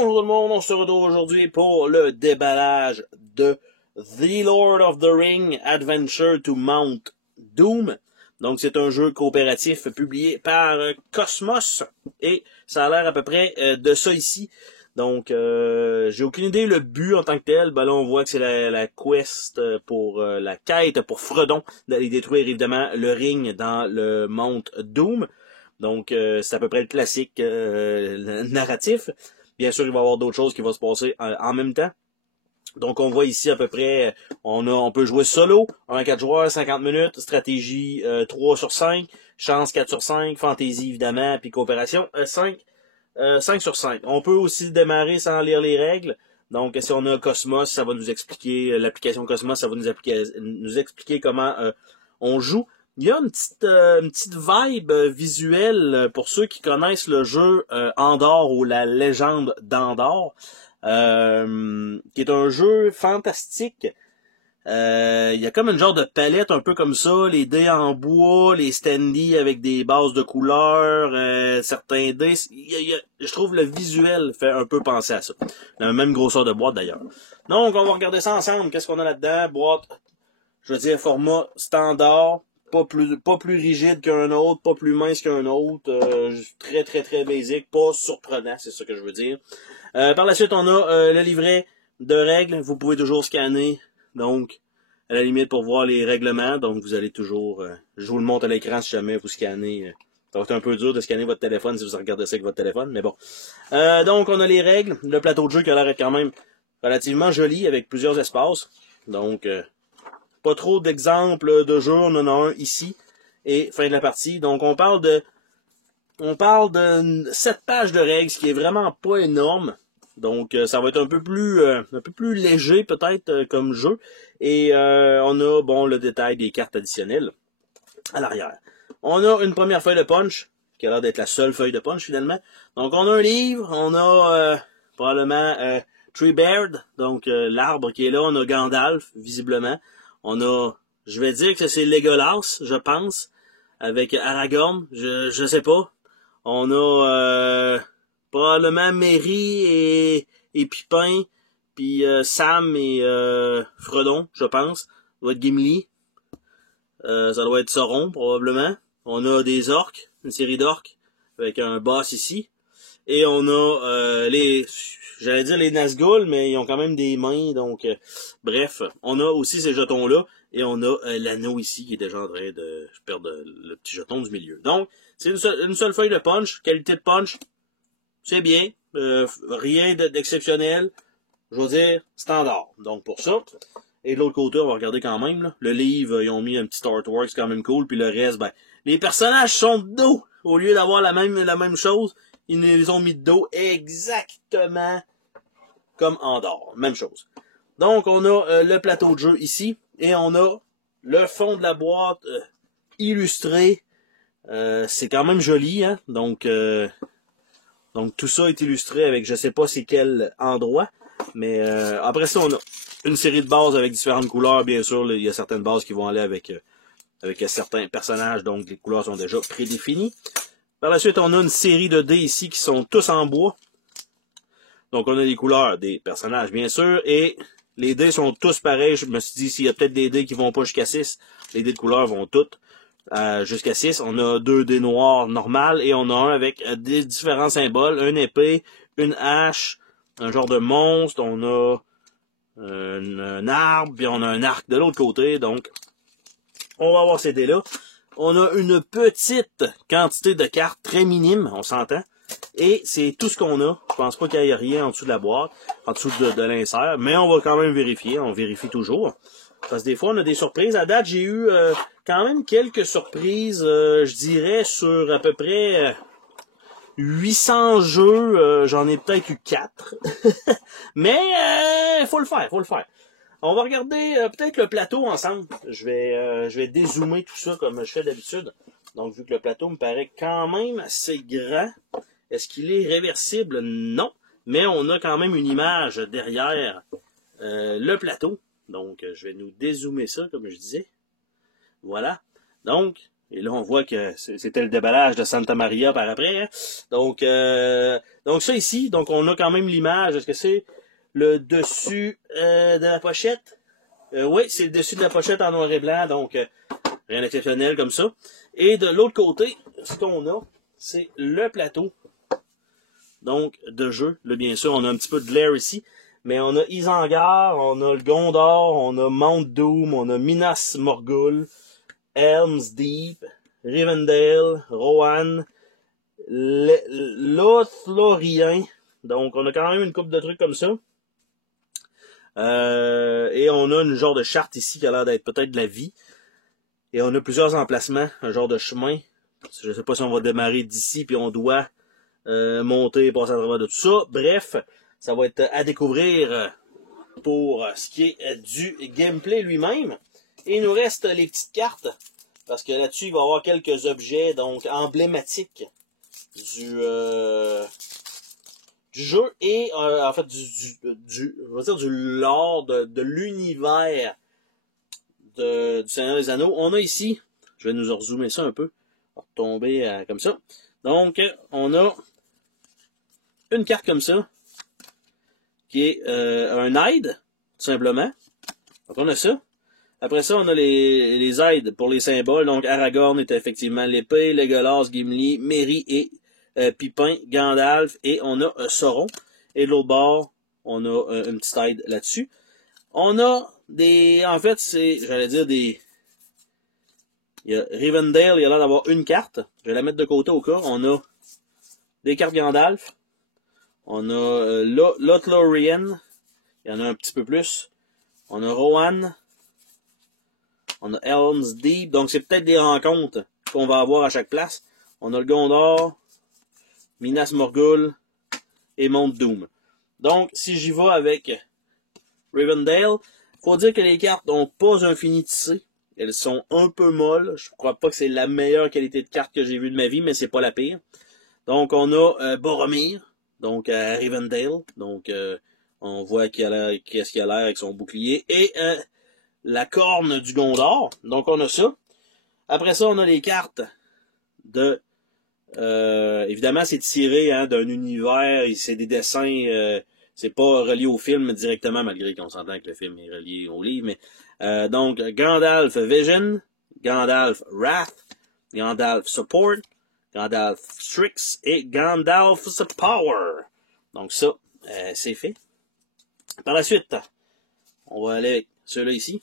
Bonjour tout le monde, on se retrouve aujourd'hui pour le déballage de The Lord of the Ring Adventure to Mount Doom. Donc c'est un jeu coopératif publié par Cosmos et ça a l'air à peu près de ça ici. Donc j'ai aucune idée le but en tant que tel. Ben là on voit que c'est la quest pour la quête pour Fredon d'aller détruire évidemment le ring dans le Mount Doom. Donc c'est à peu près le classique narratif. Bien sûr, il va y avoir d'autres choses qui vont se passer en même temps. Donc, on voit ici à peu près, on peut jouer solo, 1 à 4 joueurs, 50 minutes, stratégie 3 sur 5, chance 4 sur 5, fantaisie évidemment, puis coopération 5 sur 5. On peut aussi démarrer sans lire les règles. Donc, si on a Cosmos, ça va nous expliquer, l'application Cosmos, ça va nous expliquer comment on joue. Il y a une petite vibe visuelle pour ceux qui connaissent le jeu Andor ou la légende d'Andor, qui est un jeu fantastique. Il y a comme une genre de palette un peu comme ça, les dés en bois, les standees avec des bases de couleurs, certains dés. Je trouve le visuel fait un peu penser à ça. La même grosseur de boîte d'ailleurs. Donc on va regarder ça ensemble. Qu'est-ce qu'on a là-dedans? Boîte, je veux dire format standard. Pas plus rigide qu'un autre, pas plus mince qu'un autre, très basique, pas surprenant, c'est ça que je veux dire. Par la suite, on a le livret de règles, vous pouvez toujours scanner, donc à la limite pour voir les règlements, donc vous allez toujours, je vous le montre à l'écran si jamais vous scannez, ça va être un peu dur de scanner votre téléphone si vous regardez ça avec votre téléphone, mais bon. Donc on a les règles, le plateau de jeu qui a l'air d'être quand même relativement joli avec plusieurs espaces, donc pas trop d'exemples de jeux, on en a un ici, et fin de la partie. Donc on parle de 7 pages de règles, ce qui est vraiment pas énorme. Donc ça va être un peu plus léger peut-être comme jeu. Et on a bon le détail des cartes additionnelles à l'arrière. On a une première feuille de punch, qui a l'air d'être la seule feuille de punch finalement. Donc on a un livre, on a probablement Treebeard, donc l'arbre qui est là, on a Gandalf, visiblement. On a, je vais dire que c'est Legolas, je pense, avec Aragorn, je sais pas. On a probablement Merry et Pipin, puis Sam et Fredon, je pense. Ça doit être Gimli. Ça doit être Sauron, probablement. On a des orques, une série d'orques, avec un boss ici. Et on a j'allais dire les Nazgûl, mais ils ont quand même des mains, donc bref, on a aussi ces jetons-là, et on a l'anneau ici qui est déjà en train de perdre le petit jeton du milieu. Donc, c'est une seule feuille de punch, qualité de punch, c'est bien, rien d'exceptionnel, je veux dire, standard. Donc pour ça, et de l'autre côté, on va regarder quand même, là, le livre, ils ont mis un petit artwork, c'est quand même cool, puis le reste, ben, les personnages sont de dos, au lieu d'avoir la même chose, ils les ont mis de dos exactement comme Andor. Même chose. Donc, on a le plateau de jeu ici. Et on a le fond de la boîte illustré. C'est quand même joli. Hein? Donc, tout ça est illustré avec je sais pas c'est quel endroit. Mais après ça, on a une série de bases avec différentes couleurs. Bien sûr, il y a certaines bases qui vont aller avec certains personnages. Donc, les couleurs sont déjà prédéfinies. Par la suite, on a une série de dés ici qui sont tous en bois. Donc, on a les couleurs des personnages, bien sûr, et les dés sont tous pareils. Je me suis dit, s'il y a peut-être des dés qui vont pas jusqu'à 6, les dés de couleur vont toutes jusqu'à 6. On a 2 dés noirs normales et on a un avec des différents symboles. Une épée, une hache, un genre de monstre, on a un arbre, puis on a un arc de l'autre côté. Donc, on va avoir ces dés-là. On a une petite quantité de cartes, très minime, on s'entend. Et c'est tout ce qu'on a. Je pense pas qu'il y ait rien en dessous de la boîte, en dessous de l'insert. Mais on va quand même vérifier. On vérifie toujours. Parce que des fois, on a des surprises. À date, j'ai eu quand même quelques surprises, je dirais, sur à peu près 800 jeux. J'en ai peut-être eu 4. Mais faut le faire. On va regarder peut-être le plateau ensemble. Je vais dézoomer tout ça comme je fais d'habitude. Donc, vu que le plateau me paraît quand même assez grand, est-ce qu'il est réversible? Non. Mais on a quand même une image derrière le plateau. Donc, je vais nous dézoomer ça, comme je disais. Voilà. Donc, Et là, on voit que c'était le déballage de Santa Maria par après. Hein. Donc ça ici, donc on a quand même l'image. Est-ce que c'est le dessus de la pochette? Oui, c'est le dessus de la pochette en noir et blanc, donc rien d'exceptionnel comme ça. Et de l'autre côté, ce qu'on a, c'est le plateau. Donc, de jeu. Là, bien sûr, on a un petit peu de glare ici. Mais on a Isengard, on a le Gondor, on a Mount Doom, on a Minas Morgul, Helm's Deep, Rivendell, Rohan, Lothlorien. Donc, on a quand même une couple de trucs comme ça. Et on a une genre de charte ici qui a l'air d'être peut-être de la vie. Et on a plusieurs emplacements, un genre de chemin. Je ne sais pas si on va démarrer d'ici, puis on doit monter et passer à travers de tout ça. Bref, ça va être à découvrir pour ce qui est du gameplay lui-même. Et il nous reste les petites cartes, parce que là-dessus, il va y avoir quelques objets donc emblématiques du jeu et en fait on va dire du lore de l'univers du Seigneur des Anneaux. On a ici, je vais nous rezoomer ça un peu, on va retomber comme ça. Donc, on a une carte comme ça, qui est un aide, tout simplement. Donc, on a ça. Après ça, on a les aides pour les symboles. Donc, Aragorn est effectivement l'épée, Legolas, Gimli, Merry et Pipin, Gandalf, et on a Sauron. Et de l'autre bord, on a une petite aide là-dessus. On a des... En fait, c'est... J'allais dire des... Il y a Rivendell, il y a l'air d'avoir une carte. Je vais la mettre de côté au cas. On a des cartes Gandalf. On a Lothlorien. Il y en a un petit peu plus. On a Rohan. On a Helm's Deep. Donc, c'est peut-être des rencontres qu'on va avoir à chaque place. On a le Gondor, Minas Morgul et Mount Doom. Donc, si j'y vais avec Rivendell, faut dire que les cartes n'ont pas un fini tissé. Elles sont un peu molles. Je crois pas que c'est la meilleure qualité de carte que j'ai vue de ma vie, mais c'est pas la pire. Donc, on a Boromir, donc à Rivendell. Donc, on voit qu'est-ce qu'il a l'air avec son bouclier. Et la corne du Gondor. Donc, on a ça. Après ça, on a les cartes de... évidemment, c'est tiré d'un univers. C'est des dessins... c'est pas relié au film directement, malgré qu'on s'entend que le film est relié au livre. Mais, donc, Gandalf Vision, Gandalf Wrath, Gandalf Support, Gandalf Strix et Gandalf's Power. Donc ça, c'est fait. Par la suite, on va aller avec ceux-là ici.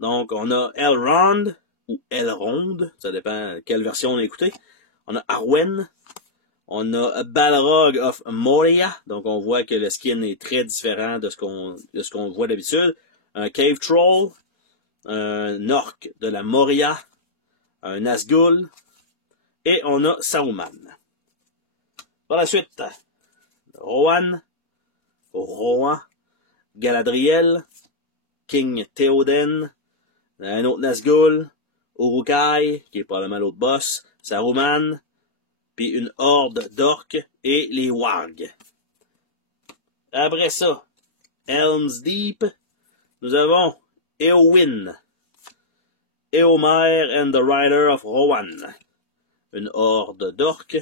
Donc, on a Elrond, ou Elrond, ça dépend quelle version on a écouté. On a Arwen. On a Balrog of Moria. Donc, on voit que le skin est très différent de ce qu'on voit d'habitude. Un Cave Troll. Un Orc de la Moria. Un Nazgûl. Et on a Saruman. Par la suite, Rohan. Galadriel. King Théoden. Un autre Nazgûl. Uruk-hai, qui est probablement l'autre boss. Saruman. Puis une horde d'orques et les wargs. Après ça, Helm's Deep, nous avons Éowyn, Éomer and the Rider of Rohan. Une horde d'orques,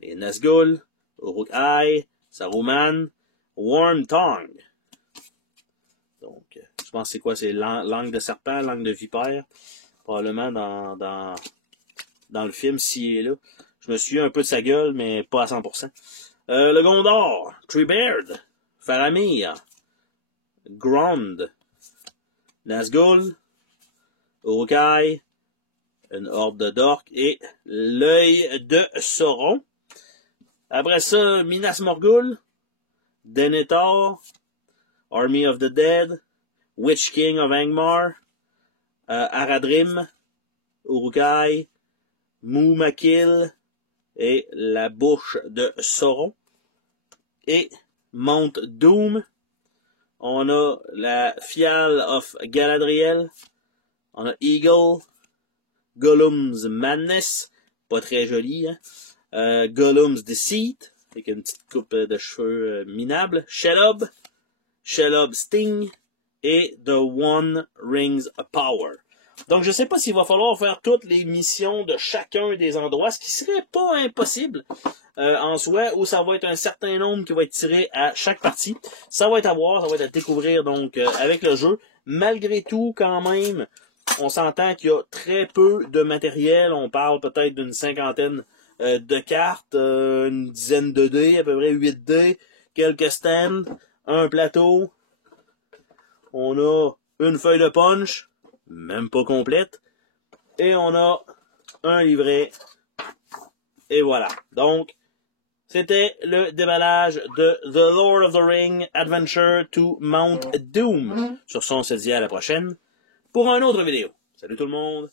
les Nazgûl, Uruk-hai, Saruman, Wormtongue. Donc, je pense que c'est quoi? C'est langue de serpent, langue de vipère. Probablement dans le film, s'il est là. Je me souviens un peu de sa gueule, mais pas à 100%. Le Gondor, Treebeard, Faramir, Grond, Nazgûl, Uruk-hai, une horde d'orques et l'œil de Sauron. Après ça, Minas Morgul, Denethor, Army of the Dead, Witch King of Angmar, Aradrim, Uruk-hai, Mumakil, et la bouche de Sauron. Et Mount Doom. On a la Fiale of Galadriel. On a Eagle. Gollum's Madness. Pas très joli, hein. Gollum's Deceit. Avec une petite coupe de cheveux minable. Shelob. Shelob Sting. Et The One Rings of Power. Donc, je sais pas s'il va falloir faire toutes les missions de chacun des endroits, ce qui serait pas impossible en soi, ou ça va être un certain nombre qui va être tiré à chaque partie. Ça va être à voir, ça va être à découvrir donc avec le jeu. Malgré tout, quand même, on s'entend qu'il y a très peu de matériel. On parle peut-être d'une cinquantaine de cartes, une dizaine de dés, à peu près 8 dés, quelques stands, un plateau. On a une feuille de punch, même pas complète, et on a un livret. Et voilà. Donc, c'était le déballage de The Lord of the Ring Adventure to Mount Doom. Sur ce, on se dit à la prochaine pour une autre vidéo. Salut tout le monde!